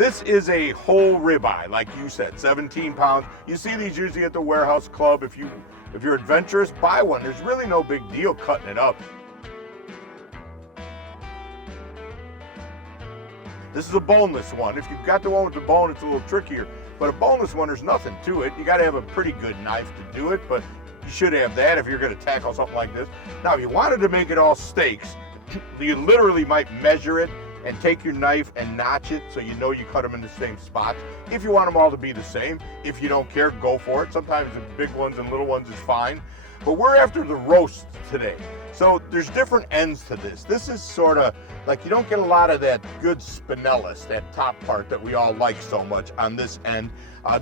This is a whole ribeye, like you said, 17 pounds. You see these usually at the warehouse club. If you're adventurous, buy one. There's really no big deal cutting it up. This is a boneless one. If you've got the one with the bone, it's a little trickier. But a boneless one, there's nothing to it. You got to have a pretty good knife to do it, but you should have that if you're going to tackle something like this. Now, if you wanted to make it all steaks, you literally might measure it and take your knife and notch it so you know you cut them in the same spot. If you want them all to be the same, if you don't care, go for it. Sometimes the big ones and little ones is fine. But we're after the roast today. So there's different ends to this. This is sort of like, you don't get a lot of that good spinellus, that top part that we all like so much on this end.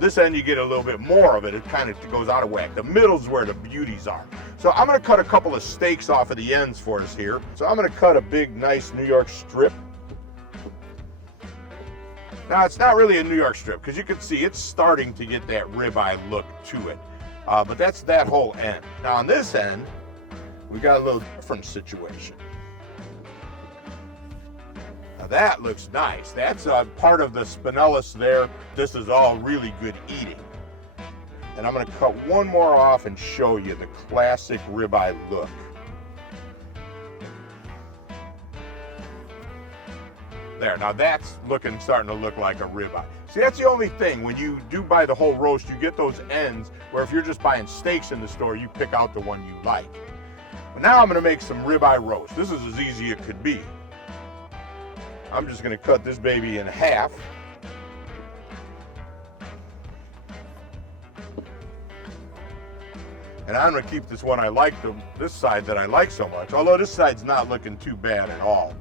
This end you get a little bit more of it. It kind of goes out of whack. The middle's where the beauties are. So I'm gonna cut a couple of steaks off of the ends for us here. So I'm gonna cut a big, nice New York strip. Now it's not really a New York strip because you can see it's starting to get that ribeye look to it. But that's that whole end. Now on this end, we got a little different situation. Now that looks nice. That's part of the spinellus there. This is all really good eating. And I'm gonna cut one more off and show you the classic ribeye look. There, now that's starting to look like a ribeye. See, that's the only thing. When you do buy the whole roast, you get those ends where if you're just buying steaks in the store, you pick out the one you like. But now I'm gonna make some ribeye roast. This is as easy as it could be. I'm just gonna cut this baby in half. And I'm gonna keep this one I like, this side that I like so much, although this side's not looking too bad at all.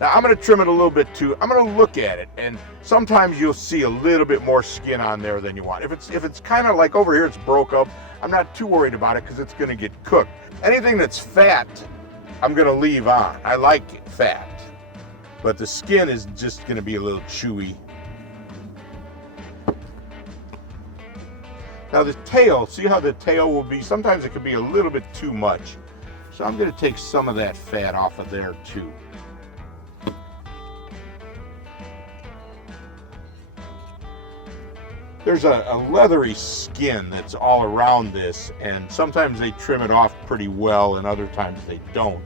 Now I'm gonna trim it a little bit too. I'm gonna look at it, and sometimes you'll see a little bit more skin on there than you want. If it's kind of like over here, it's broke up, I'm not too worried about it because it's gonna get cooked. Anything that's fat, I'm gonna leave on. I like it fat, but the skin is just gonna be a little chewy. Now the tail, see how the tail will be? Sometimes it could be a little bit too much. So I'm gonna take some of that fat off of there too. There's a leathery skin that's all around this, and sometimes they trim it off pretty well and other times they don't.